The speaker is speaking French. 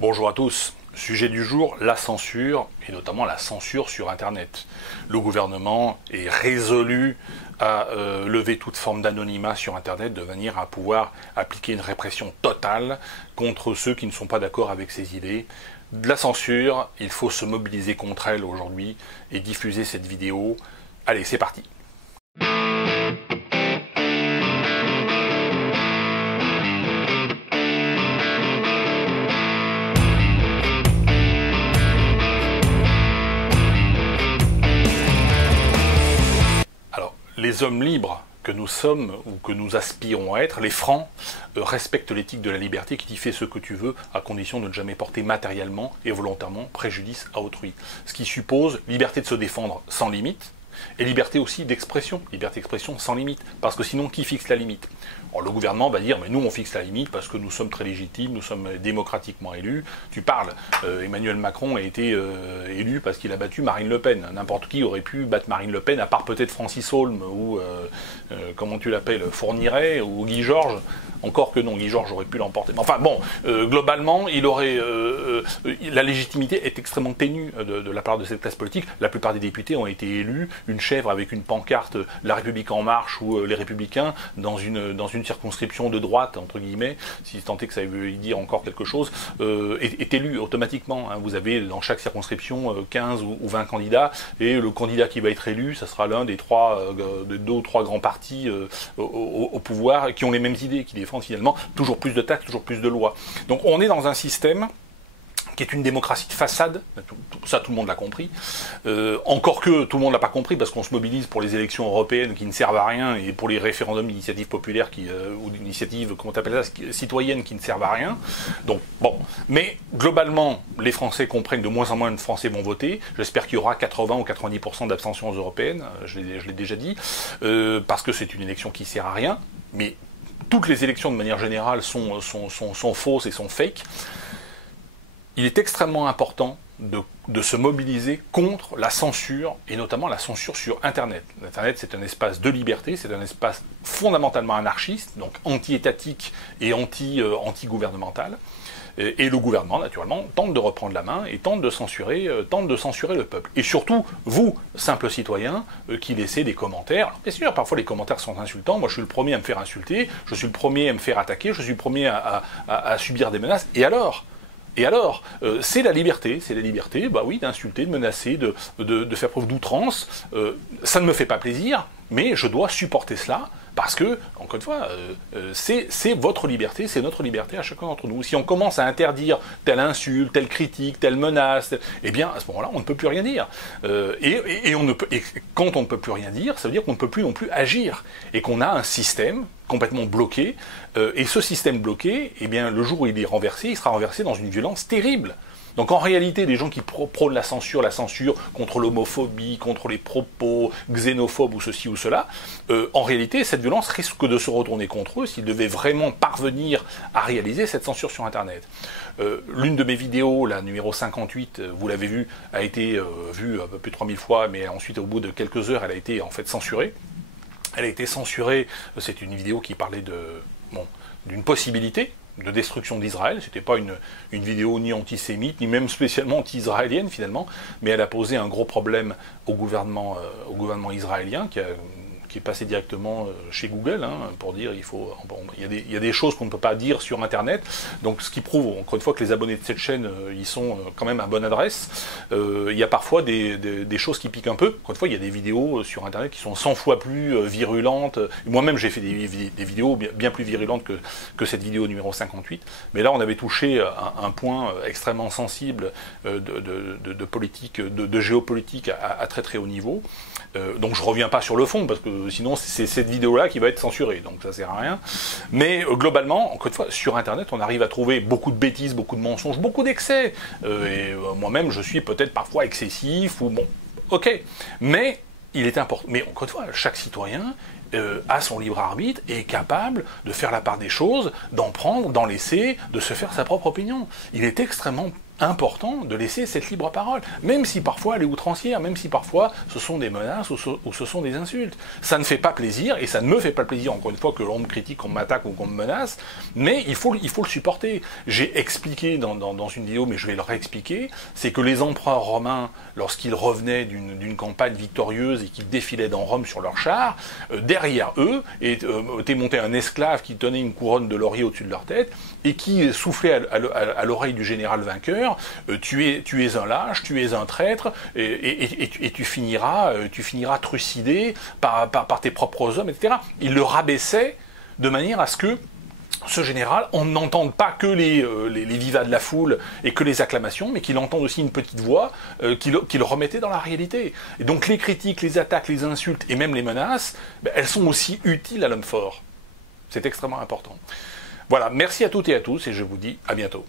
Bonjour à tous. Sujet du jour, la censure, et notamment la censure sur Internet. Le gouvernement est résolu à lever toute forme d'anonymat sur Internet de manière à pouvoir appliquer une répression totale contre ceux qui ne sont pas d'accord avec ses idées. De la censure, il faut se mobiliser contre elle aujourd'hui et diffuser cette vidéo. Allez, c'est parti. Les hommes libres que nous sommes ou que nous aspirons à être, les francs, respectent l'éthique de la liberté qui dit fais ce que tu veux à condition de ne jamais porter matériellement et volontairement préjudice à autrui. Ce qui suppose liberté de se défendre sans limite et liberté aussi d'expression, liberté d'expression sans limite, parce que sinon qui fixe la limite? Alors, le gouvernement va dire mais nous on fixe la limite parce que nous sommes très légitimes, nous sommes démocratiquement élus. Tu parles, Emmanuel Macron a été élu parce qu'il a battu Marine Le Pen. N'importe qui aurait pu battre Marine Le Pen, à part peut-être Francis Holm ou comment tu l'appelles, Fourniret ou Guy Georges. Encore que non, Guy Georges aurait pu l'emporter. Enfin bon, globalement, il aurait la légitimité est extrêmement ténue de la part de cette classe politique. La plupart des députés ont été élus, une chèvre avec une pancarte La République en marche ou les Républicains dans une circonscription de droite, entre guillemets, si tant est que ça veut dire encore quelque chose, est élu automatiquement. Hein. Vous avez dans chaque circonscription 15 ou 20 candidats, et le candidat qui va être élu, ça sera l'un des deux ou trois grands partis au pouvoir qui ont les mêmes idées, qui défendent finalement toujours plus de taxes, toujours plus de lois. Donc on est dans un système qui est une démocratie de façade, ça tout le monde l'a compris, encore que tout le monde l'a pas compris parce qu'on se mobilise pour les élections européennes qui ne servent à rien et pour les référendums d'initiative populaire ou d'initiative, comment t'appelles ça, citoyenne qui ne servent à rien. Donc bon, mais globalement les Français comprennent, de moins en moins de Français vont voter, j'espère qu'il y aura 80 ou 90% d'abstention aux européennes, je l'ai déjà dit, parce que c'est une élection qui sert à rien, mais toutes les élections de manière générale sont fausses et sont fake. Il est extrêmement important de se mobiliser contre la censure, et notamment la censure sur Internet. Internet, c'est un espace de liberté, c'est un espace fondamentalement anarchiste, donc anti-étatique et anti-gouvernemental. Et le gouvernement, naturellement, tente de reprendre la main et tente de censurer le peuple. Et surtout, vous, simples citoyens, qui laissez des commentaires. Alors, bien sûr, parfois les commentaires sont insultants. Moi, je suis le premier à me faire insulter, je suis le premier à me faire attaquer, je suis le premier à subir des menaces. Et alors, c'est la liberté, bah oui, d'insulter, de menacer, de faire preuve d'outrance. Ça ne me fait pas plaisir, mais je dois supporter cela, parce que, encore une fois, c'est votre liberté, c'est notre liberté à chacun d'entre nous. Si on commence à interdire telle insulte, telle critique, telle menace, eh bien, à ce moment-là, on ne peut plus rien dire. Et quand on ne peut plus rien dire, ça veut dire qu'on ne peut plus non plus agir. Et qu'on a un système complètement bloqué, et ce système bloqué, eh bien, le jour où il est renversé, il sera renversé dans une violence terrible. Donc en réalité, les gens qui prônent la censure contre l'homophobie, contre les propos xénophobes ou ceci ou cela, en réalité, cette violence risque de se retourner contre eux s'ils devaient vraiment parvenir à réaliser cette censure sur Internet. L'une de mes vidéos, la numéro 58, vous l'avez vue, a été vue un peu plus de 3000 fois, mais ensuite, au bout de quelques heures, elle a été en fait censurée. Elle a été censurée, c'est une vidéo qui parlait d'une possibilité de destruction d'Israël. C'était pas une vidéo ni antisémite, ni même spécialement anti-israélienne finalement, mais elle a posé un gros problème au gouvernement israélien qui est passé directement chez Google, hein, pour dire il y a des choses qu'on ne peut pas dire sur Internet, donc ce qui prouve encore une fois que les abonnés de cette chaîne ils sont quand même à bonne adresse. Il y a parfois des choses qui piquent un peu. Encore une fois, il y a des vidéos sur Internet qui sont 100 fois plus virulentes. Moi-même j'ai fait des vidéos bien plus virulentes que cette vidéo numéro 58, mais là on avait touché un point extrêmement sensible de politique, de géopolitique à très très haut niveau. Donc je reviens pas sur le fond parce que sinon c'est cette vidéo-là qui va être censurée, donc ça sert à rien. Mais globalement, encore une fois, sur Internet, on arrive à trouver beaucoup de bêtises, beaucoup de mensonges, beaucoup d'excès. Et moi-même, je suis peut-être parfois excessif, ou bon, ok. Mais il est important. Mais encore une fois, chaque citoyen a son libre arbitre et est capable de faire la part des choses, d'en prendre, d'en laisser, de se faire sa propre opinion. Il est extrêmement important de laisser cette libre parole, même si parfois elle est outrancière, même si parfois ce sont des menaces ou ce sont des insultes. Ça ne fait pas plaisir, et ça ne me fait pas plaisir, encore une fois, que l'on me critique, qu'on m'attaque ou qu'on me menace, mais il faut le supporter. J'ai expliqué dans une vidéo, mais je vais le réexpliquer, c'est que les empereurs romains, lorsqu'ils revenaient d'une campagne victorieuse et qu'ils défilaient dans Rome sur leur char, derrière eux était monté un esclave qui tenait une couronne de laurier au-dessus de leur tête, et qui soufflait à l'oreille du général vainqueur, tu es un lâche, tu es un traître, et tu finiras trucidé par tes propres hommes, etc. Il le rabaissait de manière à ce que ce général, on n'entende pas que les vivas de la foule et que les acclamations, mais qu'il entende aussi une petite voix qu'il remettait dans la réalité. Et donc les critiques, les attaques, les insultes et même les menaces, elles sont aussi utiles à l'homme fort. C'est extrêmement important. Voilà, merci à toutes et à tous, et je vous dis à bientôt.